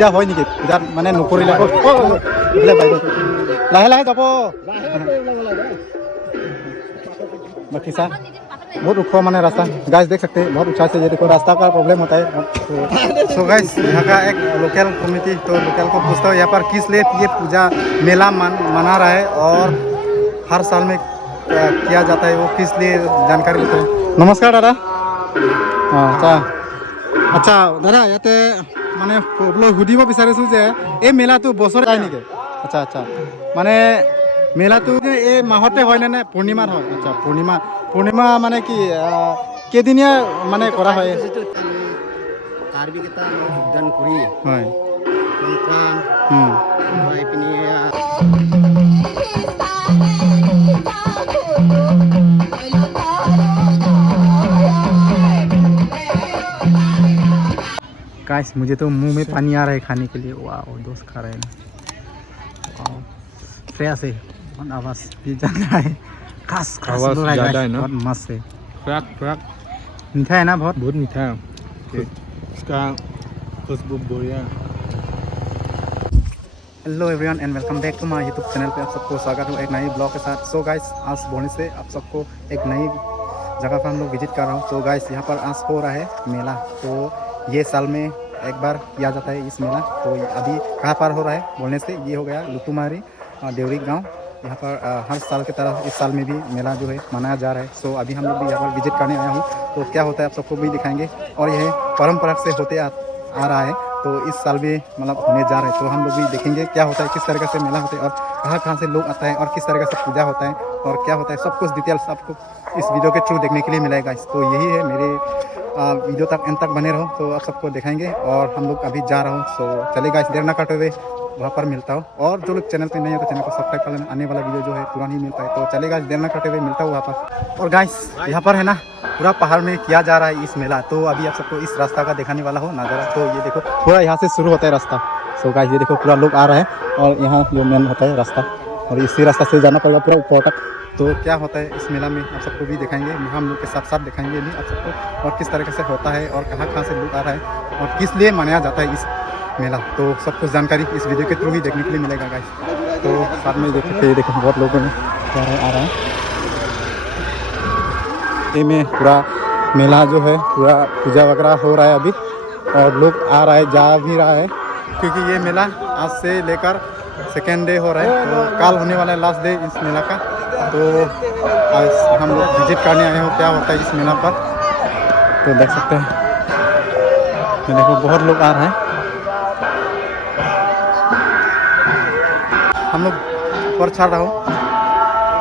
পূজা হয় নেকি পূজাত মানে নকৰিলে লাহে লাহে যাব बाकी सा बहुत ऊँचा माने रास्ता गाइस देख सकते हैं बहुत ऊंचा से ये देखो रास्ता का प्रॉब्लम होता है तो गाइस यहाँ का एक लोकल कम्युनिटी तो लोकल को पूछता हूँ यहाँ पर किस लिए ये पूजा मेला मना रहा है और हर साल में किया जाता है वो किस लिए जानकारी देते हैं नमस्कार दादा अच्छा अच्छा दादा याते माने सुधिब विचारिছোঁ যে এই মেলাটো বছৰ যায় নেকি আচ্ছা আচ্ছা মানে মেলাটো এই মাহতে হয় নে পূৰ্ণিমাত হয় আচ্ছা পূৰ্ণিমা মানে কি কেইদিনীয়া মানে কৰা হয় কাৰ্বিকেইটা যোগদান কৰি হয় गाइस मुझे तो मुंह में पानी आ रहा है खाने के लिए वाह दोस्त खा रहे हैं फ्रेश है आवाज़ भी जा रहा है खास आवाज़ ज़्यादा है ना बहुत मस्त है फ्रैक मीठा है ना बहुत मीठा है इसका खुशबू बढ़िया hello everyone and welcome back to my YouTube channel पे आप सबको स्वागत है एक नई ब्लॉग के साथ सो गाइस आज बोने से आप सबको एक नई जगह पर हम लोग विजिट कर रहा हूँ तो गाइस यहाँ पर आज हो रहा है मेला तो ये साल में एक बार किया जाता है इस मेला तो अभी कहाँ पर हो रहा है बोलने से ये हो गया लुतुमारी देवरी गांव यहाँ पर हर साल की तरह इस साल में भी मेला जो है मनाया जा रहा है सो अभी हम लोग भी यहाँ पर विजिट करने आया हूँ तो क्या होता है आप सबको भी दिखाएंगे और यह परंपरा से होते आ रहा है तो इस साल भी मतलब होने जा रहा है तो हम लोग भी देखेंगे क्या होता है किस तरीके से मेला होता है और कहाँ से लोग आता है और किस तरीके से पूजा होता है और क्या होता है सब कुछ डिटेल्स आपको इस वीडियो के थ्रू देखने के लिए मिलेगा तो यही है मेरे वीडियो तक एंड तक बने रहो तो आप सबको दिखाएंगे और हम लोग अभी जा रहा हूँ सो चलेगा इस देर ना काटे हुए वहाँ पर मिलता हूँ और जो लोग चैनल पे नहीं है तो चैनल को सब्सक्राइब कर लेना आने वाला वीडियो जो है तुरंत ही मिलता है तो चलेगा इस देर ना काटे हुए मिलता हूँ वहाँ पर और गाइस यहाँ पर है ना पूरा पहाड़ में किया जा रहा है इस मेला तो अभी आप सबको इस रास्ता का दिखाने वाला हो नज़ारा तो ये देखो पूरा यहाँ से शुरू होता है रास्ता सो गाइस ये देखो पूरा लोग आ रहा है और यहाँ जो मेन होता है रास्ता और इसी रास्ता से जाना पड़ेगा पूरा ऊपर तक तो क्या होता है इस मेला में आप सबको भी दिखाएंगे हम लोग के साथ साथ दिखाएंगे भी आप सबको और किस तरीके से होता है और कहाँ से लोग आ रहा है और किस लिए मनाया जाता है इस मेला तो सब कुछ जानकारी इस वीडियो के थ्रू ही देखने के लिए मिलेगा गाइस तो साथ में देख सकते हैं देखो बहुत लोगों में आ रहा है ये में पूरा मेला जो है पूरा पूजा वगैरह हो रहा है अभी और लोग आ रहा है जा भी रहा है क्योंकि ये मेला आज से लेकर सेकेंड डे हो रहा है तो कल होने वाला है लास्ट डे इस मेला का तो आज हम लोग विजिट करने आए हो क्या होता है इस मेला पर तो देख सकते हैं तो देखो बहुत लोग आ रहे हैं हम लोग ऊपर चढ़ रहा हूँ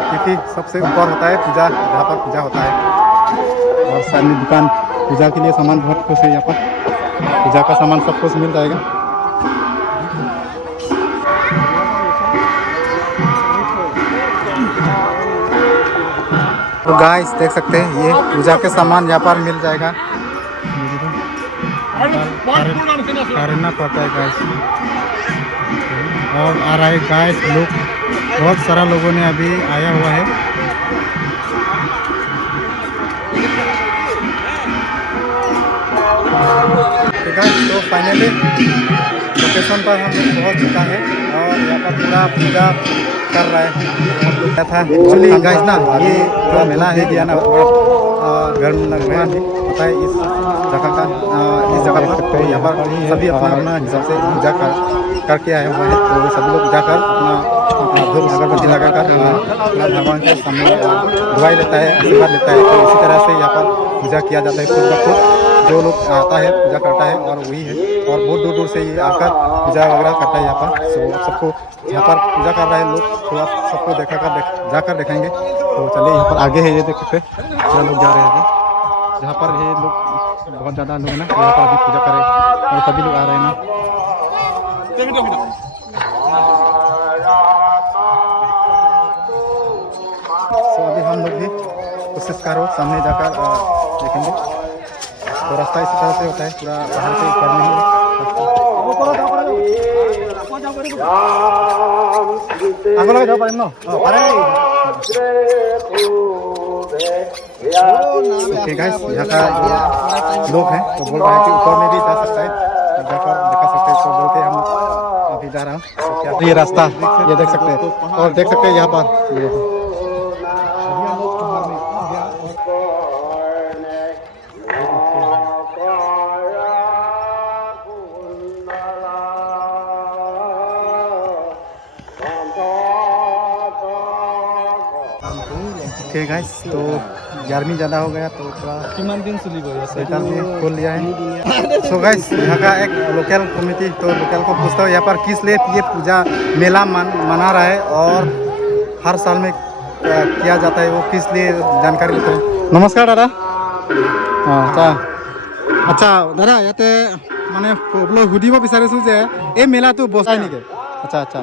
क्योंकि सबसे ऊपर होता है पूजा जहाँ पर पूजा होता है और सामने दुकान पूजा के लिए सामान बहुत कुछ है यहाँ पर पूजा का सामान सब कुछ मिल जाएगा तो गाइस देख सकते हैं ये पूजा के सामान यहाँ पर मिल जाएगा खरीदना पड़ता है गाइस और आ रहा है गाइस लोग बहुत सारा लोगों ने अभी आया हुआ है तो गाइस तो फाइनली लोकेशन पर हम लोग पहुँच चुका है और यहाँ पर पूरा पूजा कर रहा है था एक्चुअली गाइस ना ये जो मेला है दिया ना घर में होता है इस जगह का इस जगह पर तो यहाँ पर सभी अपना अपना हिसाब से पूजा करके आए हुए हैं तो सभी लोग जाकर अपना धूप अगरबत्ती लगाकर अपना भगवान के सामने दुआई लेता है आशीर्वाद लेता है तो इसी तरह से यहाँ पर पूजा किया जाता है खुद ब खुद जो लोग आता है पूजा करता है और वही है और बहुत दूर दूर से ये आकर पूजा वगैरह करता है यहाँ पर सो सबको यहाँ पर पूजा कर रहे हैं लोग थोड़ा सबको जाकर दिखाएंगे तो चलिए यहाँ पर आगे है ये देख सकते पूरा लोग जा रहे हैं जहाँ पर ये लोग बहुत ज़्यादा लोग हैं ना यहाँ पर अभी पूजा करें और सभी लोग आ रहे हैं ना तो अभी हम लोग भी कोशिश करो सामने जाकर देखेंगे तो रास्ता इसी तरह से होता है पूरा पहाड़ के ऊपर में ही आगे लगे जाओ पारे ना पारे ओके गाइस यहाँ का लोग हैं तो बोल रहे हैं कि ऊपर में भी जा सकता है जाकर दिखा सकते हैं तो बोलते हम अभी जा रहा हूँ। तो क्या ये रास्ता ये देख सकते हैं, और देख सकते हैं यहाँ पर ये अभी हम लोग पहाड़ में आ गया ओके गाइस, तो गर्मी ज़्यादा हो गया तो थोड़ा किमान दिन चली गई स्वेटर भी खोल लिया है। सो गाइस, यहाँ का एक लोकल कमिटी, तो लोकल को पूछता हूँ यहाँ पर किस लिए ये पूजा मेला मना रहा है और हर साल में किया जाता है, वो किस लिए जानकारी लेते हैं। नमस्कार दादा। हाँ अच्छा दादा, याते माने বোলো সুধিব বিচাৰিছোঁ যে এই মেলাটো বচাই নেকি? আচ্ছা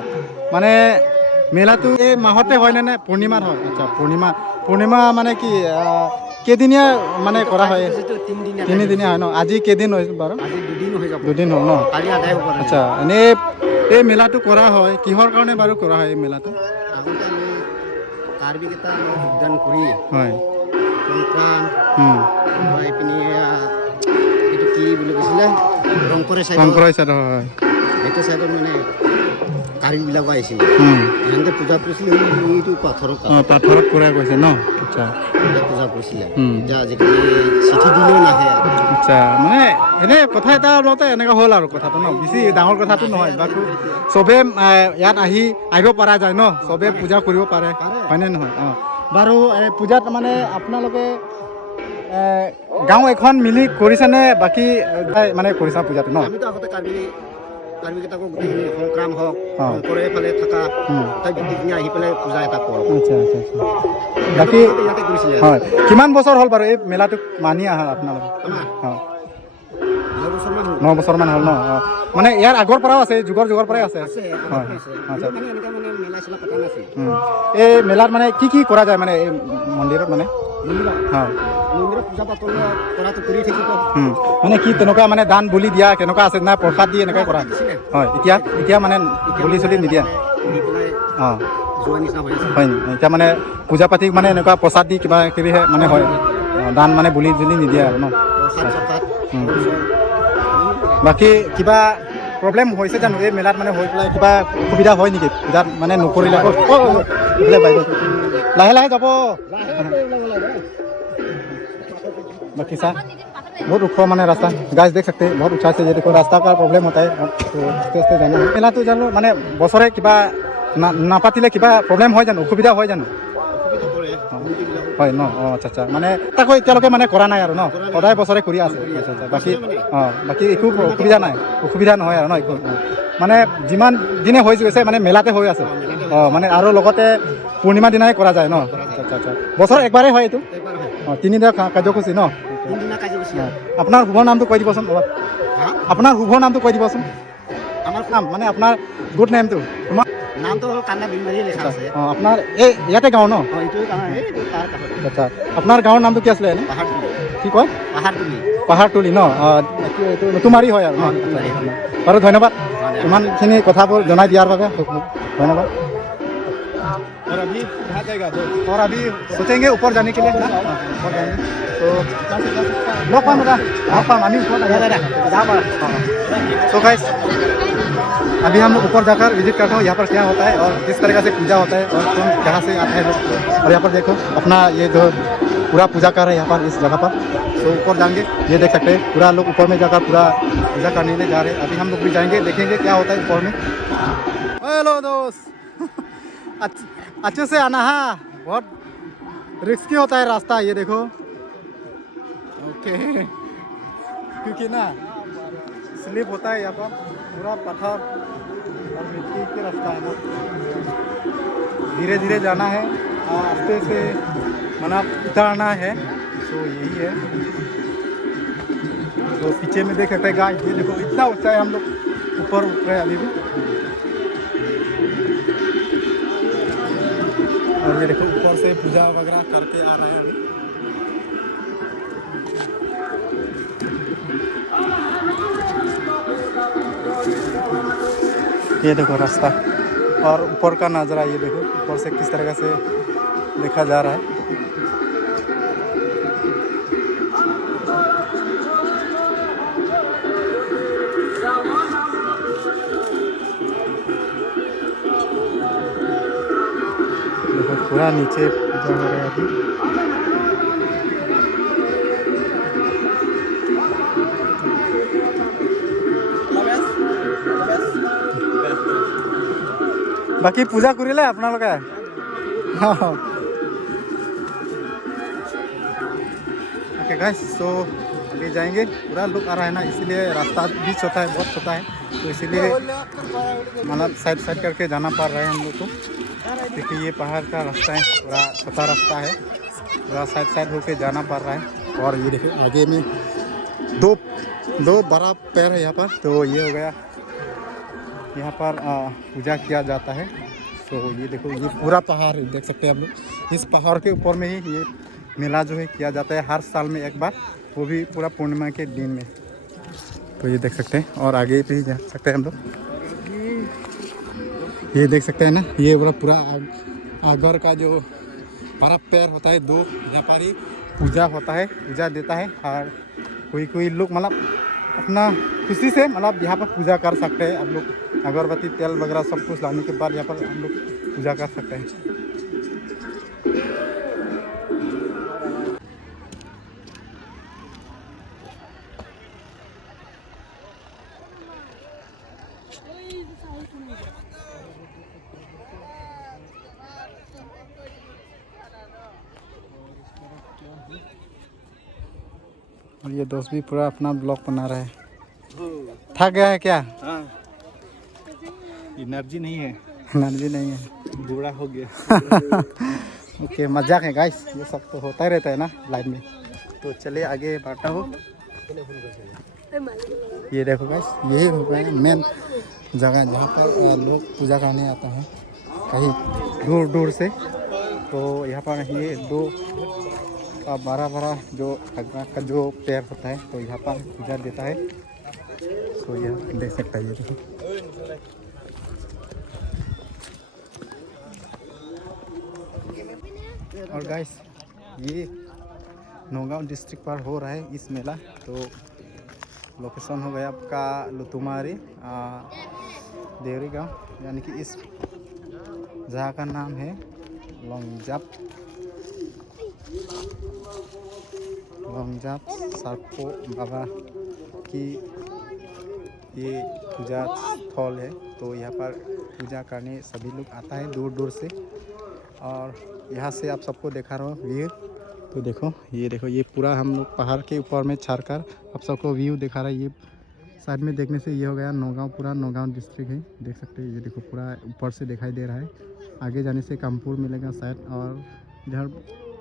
মানে মেলাটো এই মাহতে হয় নে পূৰ্ণিমাত হয়? আচ্ছা পূৰ্ণিমা মানে কি কেইদিনীয়া মানে কৰা হয়? তিনিদিনীয়া হয় ন? আজি কেইদিন হৈছে বাৰু? দুদিন হ'ল ন? আচ্ছা, এনেই এই মেলাটো কৰা হয় কিহৰ কাৰণে বাৰু কৰা হয় এই মেলাটো? হয় শংকৰাইৰ চাইড হয় এইটো চাইডত মানে কাৰ্বিবিলাক আহিছিল, সিহঁতে পূজা কৰিছিলে এইটো পাথৰত কৰা গৈছে ন? আচ্ছা পূজা কৰিছিলে। এতিয়া আজিকালি চিঠি দিলেও নাহে। আচ্ছা, মানে এনে কথা এটা ওলতে এনেকুৱা হ'ল আৰু কথাটো ন, বেছি ডাঙৰ কথাটো নহয়। বাকী চবে ইয়াত আহিব পৰা যায় ন, চবে পূজা কৰিব পাৰে হয়নে নহয়? অঁ বাৰু, পূজাত মানে আপোনালোকে গাঁও এখন মিলি কৰিছেনে বাকী মানে কৰিছা পূজাটো ন? আমিতো আগতে কাৰ্বিকেইটাকো গোটেইখিনি সংক্ৰাম হওক শংকৰে এইফালে থকা গোটেইখিনি আহি পেলাই পূজা এটা কৰোঁ। আচ্ছা বাকী ইয়াতে কৰিছিলে। হয়, কিমান বছৰ হ'ল বাৰু এই মেলাটোক মানি আহা আপোনালোকে? হয় 9 বছৰমান হ'ল ন? মানে ইয়াৰ আগৰ পৰাও আছে, যুগৰ পৰাই আছে? হয় আচ্ছা। এই মেলাত মানে কি কৰা যায় মানে এই মন্দিৰত মানে? হয় মানে কি তেনেকুৱা মানে দান বলি দিয়া কেনেকুৱা আছে না প্ৰসাদ দি এনেকৈ কৰা হয়? এতিয়া মানে বলি চলি নিদিয়া? অঁ হয় নি? এতিয়া মানে পূজা পাতি মানে এনেকুৱা প্ৰসাদ দি কিবা কিবিহে মানে হয়, দান মানে বলি জলি নিদিয়ে আৰু ন? বাকী কিবা প্ৰব্লেম হৈছে জানো এই মেলাত মানে হৈ পেলাই কিবা অসুবিধা হয় নেকি পূজাত মানে নকৰিলে? বাইদেউ লাহে যাব। बाकी सा बहुत ऊँचा मैंने रास्ता गाइस देख सकते हैं, बहुत ऊँचा से ये देखो रास्ता का प्रॉब्लम होता है, तो आस्ते जाना है। मेला तो जानो माने बसरे किबा नापातिले किबा प्रॉब्लेम হয় জানো, অসুবিধা হয় জানো? হয় ন? অঁ আচ্ছা মানে তাকো এতিয়ালৈকে মানে কৰা নাই আৰু ন, সদায় বছৰে কৰি আছে? আচ্ছা বাকী একো অসুবিধা নহয় আৰু ন একো? মানে যিমান দিনে হৈ গৈছে মানে মেলাতে হৈ আছে? মানে আৰু লগতে পূৰ্ণিমা দিনাই কৰা যায় ন? আচ্ছা বছৰ একবাৰেই হয় এইটো? তিনিদিনৰ কাৰ্যসূচী ন? আপোনাৰ শুভ নামটো কৈ দিবচোন অলপ। আপোনাৰ শুভ নামটো কৈ দিবচোন। আমাৰ নাম মানে আপোনাৰ গুড নেমটো? তোমাৰ নামটো হ'ল কান্না বিলমাৰী লিখা আছে। আপোনাৰ এই ইয়াতে গাঁও ন? আচ্ছা, আপোনাৰ গাঁৱৰ নামটো কি আছিলে এনে? পাহাৰতুলি। কি কয়? পাহাৰতুলি ন? এইটো নতুমাৰী হয় আৰু ন? বাৰু ধন্যবাদ ইমানখিনি কথাবোৰ জনাই দিয়াৰ বাবে, ধন্যবাদ। और अभी सोचेंगे ऊपर जाने के लिए ना? ऊपर जाएंगे तो लोग पाम अभी सो गाइस, अभी हम लोग ऊपर जाकर विजिट करता हूँ यहाँ पर क्या होता है और किस तरीके से पूजा होता है और कौन कहाँ से आता है लोग। और यहाँ पर देखो अपना ये जो पूरा पूजा कर रहे हैं यहाँ पर इस जगह पर, तो ऊपर जाएंगे ये देख सकते हैं पूरा लोग ऊपर में जाकर पूरा पूजा करने के लिए जा रहे हैं। अभी हम लोग भी जाएंगे, देखेंगे क्या होता है ऊपर में। हेलो दोस्त, अच्छे से आना है, बहुत रिस्की होता है रास्ता, ये देखो। ओके क्योंकि ना स्लिप होता है यहाँ पर, पूरा पत्थर और मिट्टी के रास्ता है ना, धीरे धीरे जाना है, आस्ते से मना उतारना है, तो यही है। तो पीछे में देख सकते हैं गाइस, ये देखो इतना ऊंचा है, हम लोग ऊपर उठ रहे हैं अभी भी। और ये देखो ऊपर से पूजा वगैरह करके आ रहा है अभी। ये देखो रास्ता और ऊपर का नज़ारा, ये देखो ऊपर से किस तरह से देखा जा रहा है। पूरा नीचे पूजा हो रहा है अभी। बाकी पूजा करिले अपना लोग ओके गाइस, सो अभी जाएंगे। पूरा लुक आ रहा है ना, इसीलिए रास्ता बीच होता है, बहुत छोटा है, तो इसीलिए मतलब साइड साइड करके जाना पड़ रहा है हम लोग को, क्योंकि ये पहाड़ का रास्ता है, पूरा छोटा रास्ता है, पूरा साइड साइड होके जाना पड़ रहा है। और ये देखिए आगे में दो बड़ा पेड़ है यहाँ पर, तो ये हो गया यहाँ पर पूजा किया जाता है। तो ये देखो, ये पूरा पहाड़ है, देख सकते हैं आप लोग। इस पहाड़ के ऊपर में ही ये मेला जो है किया जाता है हर साल में एक बार, वो भी पूरा पूर्णिमा के दिन में। तो ये देख सकते हैं, और आगे भी जा सकते हैं हम लोग। ये देख सकते हैं ना, ये पूरा आगर का जो बड़ा पेड़ होता है, दो यहाँ पर ही पूजा होता है, पूजा देता है। और कोई लोग मतलब अपना खुशी से मतलब यहाँ पर पूजा कर सकते हैं। आप लोग अगरबत्ती तेल वगैरह सब कुछ लाने के बाद यहाँ पर हम लोग पूजा कर सकते हैं। और ये दोस्त भी पूरा अपना ब्लॉग बना रहा है। थक गया है क्या? हाँ, एनर्जी नहीं है, एनर्जी नहीं है, बूढ़ा हो गया। ओके, मजाक है गाइस, ये सब तो होता ही रहता है ना लाइफ में। तो चलिए आगे बढ़ता हो। ये देखो गाइस, यही हो गया मेन जगह जहाँ पर लोग पूजा करने आता है कहीं दूर दूर से। तो यहाँ पर ये दो बड़ा जो अगवा का जो पेड़ होता है, तो यहाँ पर पूजा देता है। तो यह देख सकता है, ये देखो। और गाइस, ये नौगांव डिस्ट्रिक्ट पर हो रहा है इस मेला। तो लोकेशन हो गया आपका लुतुमारी देवरी गांव, यानी कि इस जगह का नाम है लोंगजाप सरपो बाबा की ये पूजा स्थल है। तो यहाँ पर पूजा करने सभी लोग आता है दूर दूर से। और यहाँ से आप सबको दिखा रहा हूँ व्यू। तो देखो, ये देखो, ये पूरा हम लोग पहाड़ के ऊपर में चढ़कर आप सबको व्यू दिखा रहा है। ये साइड में देखने से ये हो गया नौगांव, पूरा नौगांव डिस्ट्रिक्ट है, देख सकते हैं। ये देखो पूरा ऊपर से दिखाई दे रहा है। आगे जाने से कामपुर मिलेगा शायद, और इधर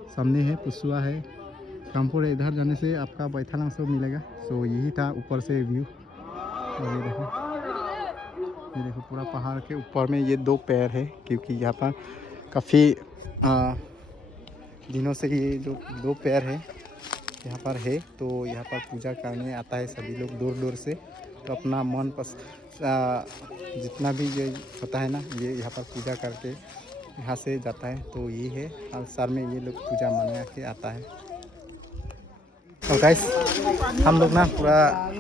सामने है पुसुआ है, कामपुर है। इधर जाने से आपका बैथालांग सब मिलेगा। तो यही था ऊपर से व्यू। और ये देखो पूरा पहाड़ के ऊपर में ये दो पैर है, क्योंकि यहाँ पर काफ़ी दिनों से ये जो दो पैर है यहाँ पर है। तो यहाँ पर पूजा करने आता है सभी लोग दूर दूर से। तो अपना मन जितना भी ये होता है ना, ये यहाँ पर पूजा करके यहाँ से जाता है। तो ये है हर साल में ये लोग पूजा मना के आता है। तो गाइस, हम लोग ना पूरा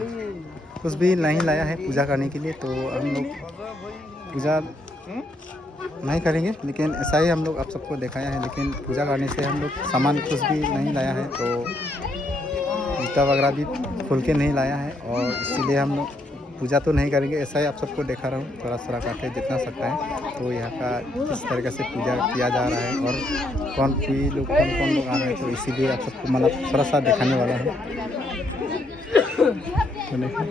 कुछ भी नहीं लाया है पूजा करने के लिए, तो हम लोग पूजा नहीं करेंगे, लेकिन ऐसा ही हम लोग आप सबको दिखाया है। लेकिन पूजा करने से हम लोग सामान कुछ भी नहीं लाया है, तो जूता वगैरह भी खोल के नहीं लाया है, और इसीलिए हम लोग पूजा तो नहीं करेंगे। ऐसा ही आप सबको दिखा रहा हूँ, थोड़ा थोड़ा करके जितना सकता है। तो यहाँ का किस तरीके से पूजा किया जा रहा है, और कौन लोग आ रहे हैं, तो इसीलिए आप सबको मतलब थोड़ा सा दिखाने वाला है। तो देखो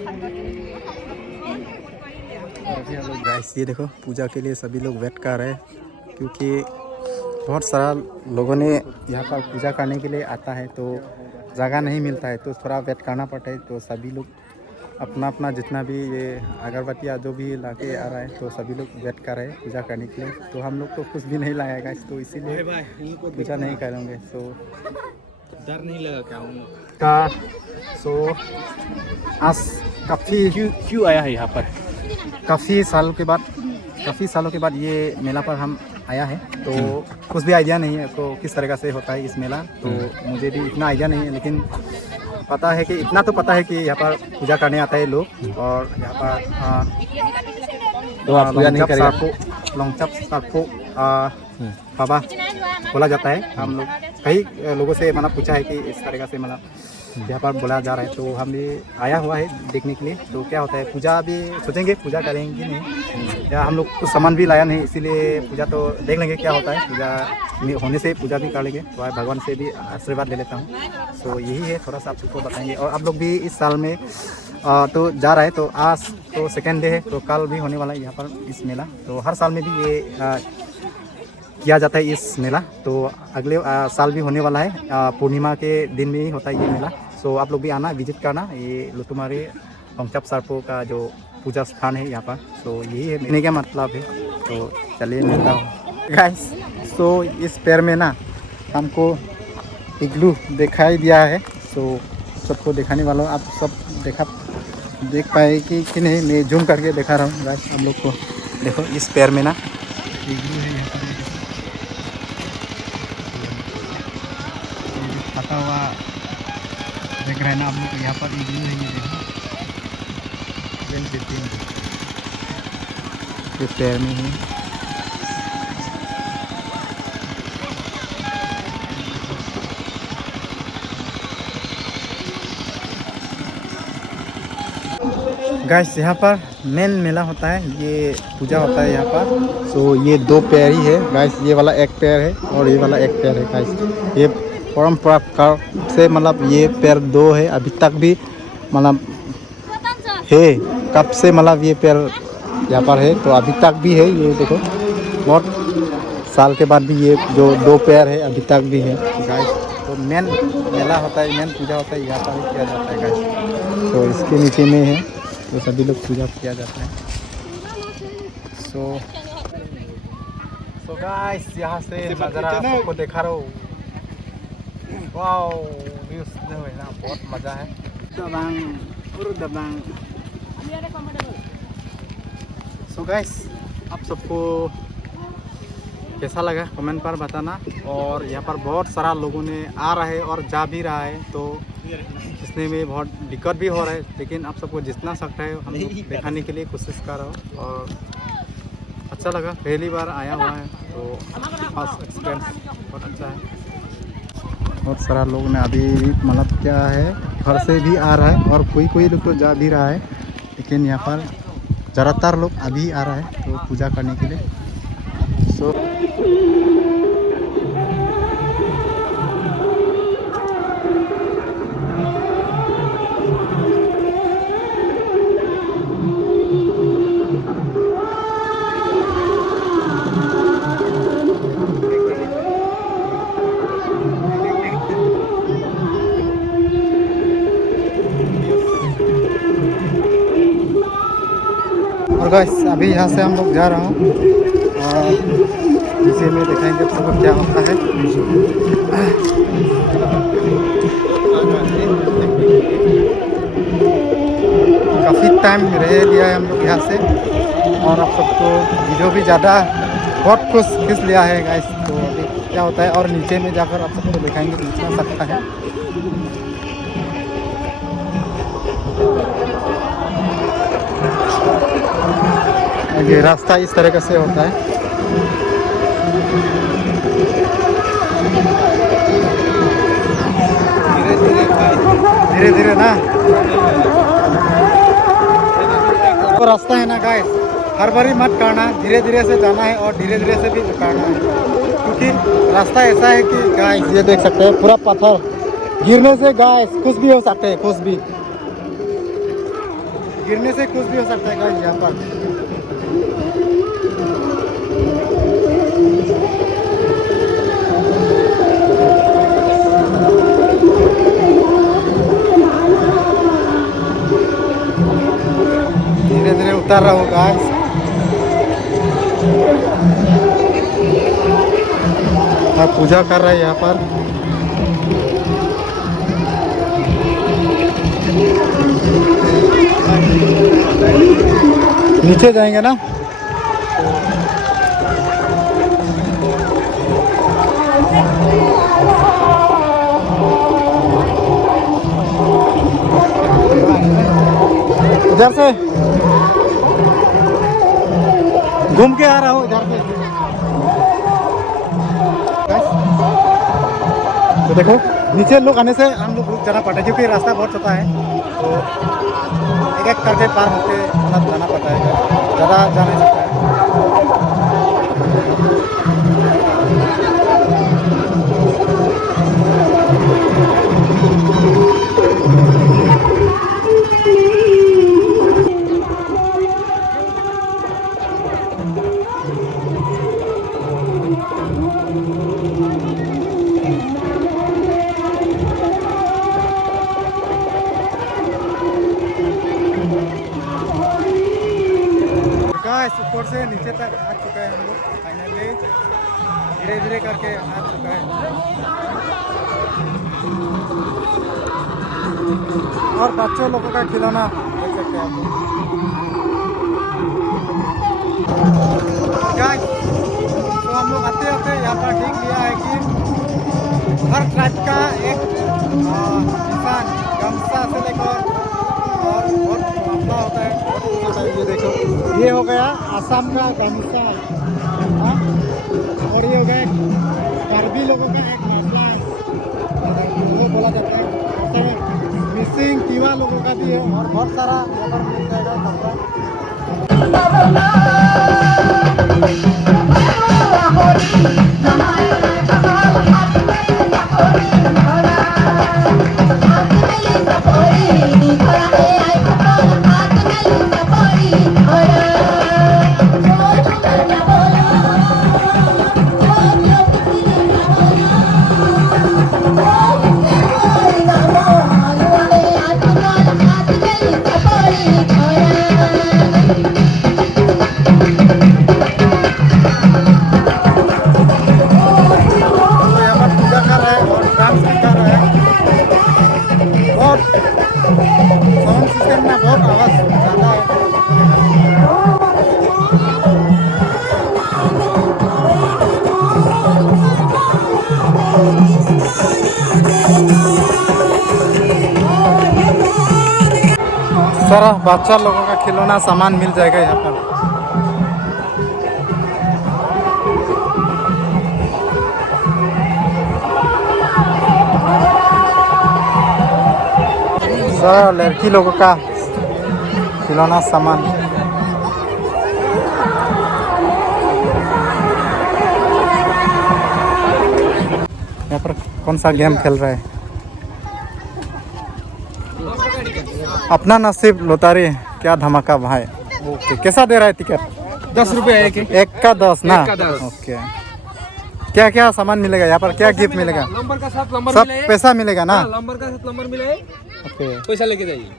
गाइस, ये देखो पूजा के लिए सभी लोग वेट कर रहे हैं, क्योंकि बहुत सारा लोगों ने यहाँ पर पूजा करने के लिए आता है, तो जगह नहीं मिलता है, तो थोड़ा वेट करना पड़ता है। तो सभी लोग अपना अपना जितना भी ये अगरबत्तियाँ जो भी ला के आ रहा है, तो सभी लोग वेट कर रहे हैं पूजा करने के लिए। तो हम लोग तो कुछ भी नहीं लाया गाइस, तो इसीलिए पूजा नहीं करेंगे। सो डर नहीं लगा क्या का सो आज काफ़ी क्यों आया है यहाँ पर? काफ़ी सालों के बाद ये मेला पर हम आया है। तो कुछ भी आइडिया नहीं है तो किस तरह से होता है इस मेला, तो मुझे भी इतना आइडिया नहीं है, लेकिन पता है कि इतना तो पता है कि यहाँ पर पूजा करने आता है लोग। और यहाँ पर तो आप पूजा नहीं करेगा? लोंगचाप सरपो बाबा बोला जाता है। हम लोग कई लोगों से मतलब पूछा है कि इस तरीक़ा से मतलब यहाँ पर बोला जा रहा है, तो हम भी आया हुआ है देखने के लिए। तो क्या होता है, पूजा भी सोचेंगे पूजा करेंगे नहीं, या हम लोग कुछ सामान भी लाया नहीं, इसीलिए पूजा तो देख लेंगे क्या होता है। पूजा होने से पूजा भी कर लेंगे, तो भगवान से भी आशीर्वाद ले लेता हूँ। तो यही है, थोड़ा सा आप सबको बताएंगे। और आप लोग भी इस साल में तो जा रहा है, तो आज तो सेकेंड डे है, तो कल भी होने वाला है यहाँ पर इस मेला। तो हर साल में भी ये किया जाता है इस मेला, तो अगले साल भी होने वाला है। पूर्णिमा के दिन में ही होता है ये मेला। सो आप लोग भी आना, विजिट करना। ये लुतुमारी पंचाप सरपो का जो पूजा स्थान है यहाँ पर। सो यही है मेरे क्या मतलब है। तो चलिए मिलता हूँ गाइस। सो इस पैर में ना हमको इग्लू दिखाई दिया है, सो सबको दिखाने वाला हूँ। आप सब देख पाए कि नहीं, मैं जूम करके दिखा रहा हूँ गाइस आप लोग को। देखो इस पैर में ना इग्लू है, यहाँ पर फटा हुआ देख रहे हैं ना आप लोग। यहाँ पर इग्लू है, ये देखो ये पैर में है। गाइस यहाँ पर मेन मेला होता है, ये पूजा होता है यहाँ पर। सो ये दो पैर ही है गाइस, ये वाला एक पैर है और ये वाला एक पैर है गाइस। ये परंपरा से मतलब ये पैर दो है, अभी तक भी मतलब है। कब से मतलब ये पैर यहाँ पर है, तो अभी तक भी है। ये देखो बहुत साल के बाद भी ये जो दो पैर है अभी तक भी है गाइस। तो मेन मेला होता है, मेन पूजा होता है यहाँ पर ही किया जाता है गाइस। तो इसके नीचे में है, तो सभी लोग पूजा किया जाता है। सो गाइस यहाँ से नज़ारा आपको दिखा रहा हूँ। वाओ व्यूज जो है ना, बहुत मज़ा है। दबांग। सो गाइस आप सबको कैसा लगा कमेंट पर बताना। और यहाँ पर बहुत सारा लोगों ने आ रहा है और जा भी रहा है, तो इसने में बहुत दिक्कत भी हो रहा है, लेकिन आप सबको जितना सकता है हम लोग दिखाने के लिए कोशिश कर रहा हूँ। और अच्छा लगा, पहली बार आया हुआ है, तो फर्स्ट एक्सपीरियंस बहुत अच्छा है। बहुत सारा लोग ने अभी मतलब क्या है, घर से भी आ रहा है और कोई लोग तो जा भी रहा है, लेकिन यहाँ पर ज़्यादातर लोग अभी आ रहा है तो पूजा करने के लिए। सो और गाइस अभी यहाँ से हम लोग जा रहा हूँ और इसी में दिखाएंगे सबको क्या होता है। काफ़ी टाइम रह लिया है हम लोग यहाँ से, और आप सबको वीडियो भी ज़्यादा बहुत कुछ खींच लिया है गाइस। तो अभी क्या होता है, और नीचे में जाकर आप सबको दिखाएंगे कितना सकता है। ये रास्ता इस तरह से होता है। धीरे धीरे ना तो रास्ता है ना गाइस, हर बारी मत करना, धीरे धीरे से जाना है और धीरे धीरे से भी करना है, क्योंकि रास्ता ऐसा है कि गाइस ये देख सकते हैं पूरा पत्थर, गिरने से गाइस कुछ भी हो सकता है, कुछ भी गिरने से कुछ भी हो सकता है गाइस यहाँ पर। धीरे धीरे उतर रहा हूँ गाइस। आप पूजा कर रहे हैं यहाँ पर। नीचे जाएंगे ना, इधर से घूम के आ रहा हूँ इधर से। तो देखो नीचे लोग आने से हम लोग रुक जाना पड़ता है क्योंकि रास्ता बहुत छोटा है, तो एक एक करके पार होके मतलब जाना पड़ता है, ज़्यादा जा नहीं सकता है। गाइस ऊपर से नीचे तक आ चुका है हम लोग फाइनली, धीरे धीरे करके आ चुका है। और बच्चों लोगों का खिलौना देख सकते हैं आप लोग। गाइस तो हम लोग आते आते यहाँ पर देख लिया है कि हर ट्राइब का एक इंसान गमछा से लेकर और बहुत मामला होता है, बहुत कुछ होता है। ये देखो, ये हो गया आसाम का गमछा, हाँ? और ये हो गया कार्बी लोगों का एक मामला है, वो बोला जाता है। मिसिंग टीवा लोगों का भी है और बहुत सारा यहाँ पर मिल जाएगा कपड़ा। साउंड सिस्टम में बहुत आवाज़ ज़्यादा है। सारा बच्चा लोगों का खिलौना सामान मिल जाएगा यहाँ पर। सारा लड़की लोगों का खिलौना सामान। यहाँ पर कौन सा गेम खेल रहा है? अपना नसीब लोतारी, क्या धमाका भाई। ओके, कैसा दे रहा है टिकट? 10 रुपये एक का 10 ना? एक का 10। ओके, क्या क्या सामान मिलेगा यहाँ पर? क्या गिफ्ट मिलेगा? नंबर का साथ नंबर सब पैसा मिलेगा ना? नंबर का साथ नंबर मिले, ओके, पैसा लेके जाइए।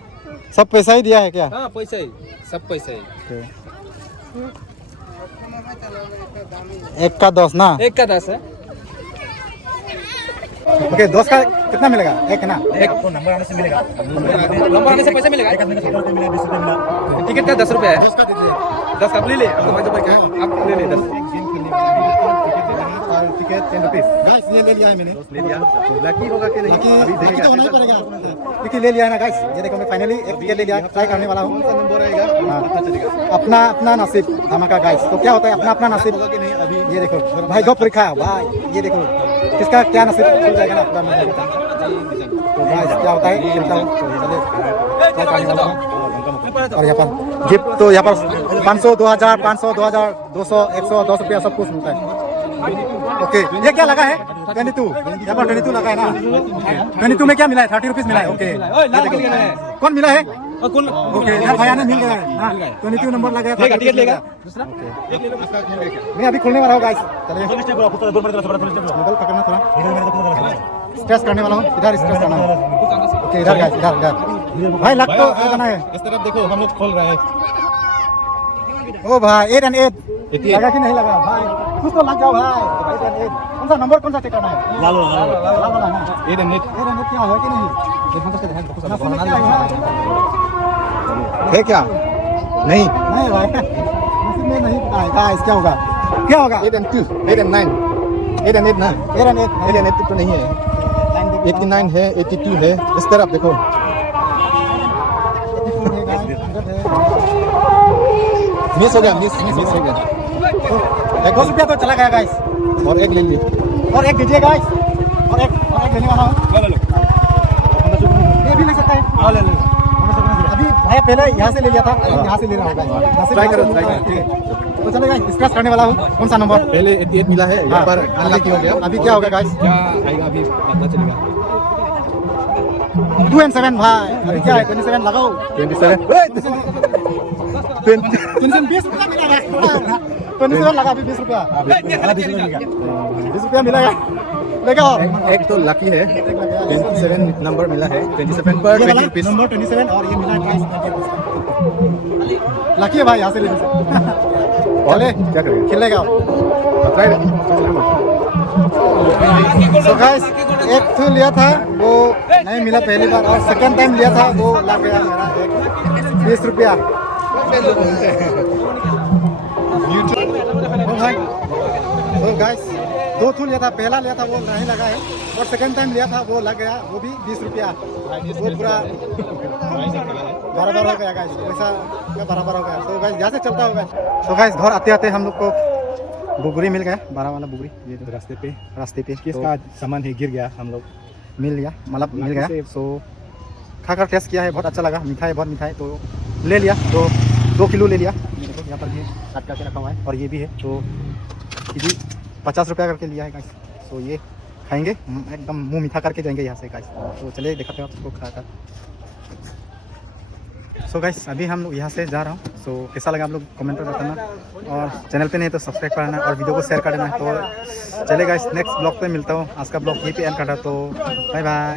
सब पैसा ही दिया है क्या? हाँ पैसा ही, सब पैसा ही। ओके। एक का 10 ना? एक का 10 है। ओके, 10 का कितना मिलेगा? एक है ना? एक नंबर आने से मिलेगा, नंबर आने से पैसा मिलेगा। टिकट का 10 रुपये है। 10 का दीजिए। 10 आप ले ले, आपको 5 रुपये का है, आप ले ले 10। Ticket 10 rupees. गाइस ये ले लिया है मैंने। ले लिया, लकी होगा कि नहीं अभी लकी तो होना ही देखेगा। पड़ेगा क्योंकि ले लिया है ना गाइस। ये देखो मैं फाइनली एक टिकट ले लिया, ट्राई करने वाला हूँ। नंबर आएगा पता चलेगा अपना अपना नसीब धमाका गाइस। तो क्या होता है अपना अपना नसीब होगा कि नहीं अभी। ये देखो भाई, गप परीक्षा भाई, ये देखो किसका क्या नसीब खुल जाएगा ना पूरा मिल जाएगा। तो गाइस क्या होता है खेलता हूँ, तो चलिए ट्राई करने वाला हूँ। और यहाँ पर गिफ्ट तो यहाँ पर 500, 2000, 500, 2000, 200, 100, 10 रुपया सब कुछ मिलता है। ओके, ये क्या लगा है? 22, यहाँ पर 22 लगा है ना? 22 में क्या मिला है? 30 रुपीस मिला है। ओके, कौन मिला है? कौन? ओके, यार भैया ने मिल गया है। हाँ, 22 नंबर लगा है। टिकट लेगा दूसरा। मैं अभी खोलने वाला हूँ गाइस। चलिए मोबाइल पकड़ना, थोड़ा स्ट्रेस करने वाला हूँ। इधर स्ट्रेस करना है। ओके, इधर गाइस, इधर इधर भाई लग तो करना है। इस तरफ देखो, हम लोग खोल रहे हैं। ओ भाई 8 and 8 लगा कि नहीं लगा भाई? कुछ तो लग जाओ भाई। 8 and 8 कौन सा नंबर, कौन सा चेक करना है? लाल वाला ना? 8 and 8 8 and 8 क्या है कि नहीं? है क्या? नहीं नहीं भाई, नसीब में नहीं पता है गाइस क्या होगा, क्या होगा? 8 and 2, 8 and 9, 8 and 8 ना? 8 and 8 8 and 8 तो नहीं है, 89 है, 82 है। इस तरफ देखो, मिस हो गया, मिस हो गया। 10 रुपया तो चला गया गाइस। और एक ले ली। और एक दीजिए गाइस, और एक लेने वाला हूँ। ले लो ये भी ले सकता है। हाँ ले लो अभी भाई पहले यहाँ से ले लिया था, यहाँ से ले रहा हूँ guys। ट्राई करो ठीक है तो चलो गाइस स्क्रैच करने वाला हूँ। कौन सा नंबर? पहले 88 मिला है यहाँ पर अनलकी हो गया अभी क्या होगा गाइस? क्या आएगा अभी पता चलेगा 2 and 7 भाई। अभी क्या है? 27 लगाओ। 27 20 रुपया मिलेगा। 27 लगा अभी 20 रुपया। 20 रुपया मिलेगा। लेगा एक तो लकी है 27 नंबर मिला है 27 पर 20 रुपीस नंबर 27 और ये मिला है प्राइस 20 लकी है भाई, यहाँ से ले लीजिए। चले क्या करेंगे खेलेगा। ट्राई तो गाइस एक तो लिया था वो नहीं मिला पहली बार, और सेकंड टाइम लिया था वो लग गया मेरा एक 20 रुपया। तो गाइस 2 थू लिया था, पहला लिया था वो नहीं लगा है, और सेकंड टाइम लिया था वो लग गया, वो भी 20 रुपया। वो पूरा बराबर हो गया गाइस, पैसा बराबर हो गया। तो गाइस यहाँ से चलता होगा। तो गाइस घर आते आते हम लोग को बुगरी मिल गया, 12 वाला बुगरी। ये तो रास्ते पे किसका सामान है गिर गया हम लोग मिल लिया, मतलब मिल गया। सो खाकर टेस्ट किया है, बहुत अच्छा लगा, मीठा है, बहुत मीठा है। तो ले लिया, तो 2 किलो ले लिया। ये देखो यहाँ पर भी काट करके रखा हुआ है, और ये भी है। तो ये भी 50 रुपया करके लिया है गाइस। सो ये खाएंगे, एकदम मुंह मीठा करके जाएंगे यहाँ से गाइस। तो चलिए दिखाते हैं आपको खाकर। सो गाइस अभी हम लोग यहाँ से जा रहा हूँ। सो कैसा लगा आप लोग कमेंट पर बताना, और चैनल पे नहीं तो सब्सक्राइब करना और वीडियो को शेयर कर देना। तो चले गाइस नेक्स्ट ब्लॉग पे मिलता हूँ। आज का ब्लॉग यहीं पे एंड कर रहा, तो बाय बाय।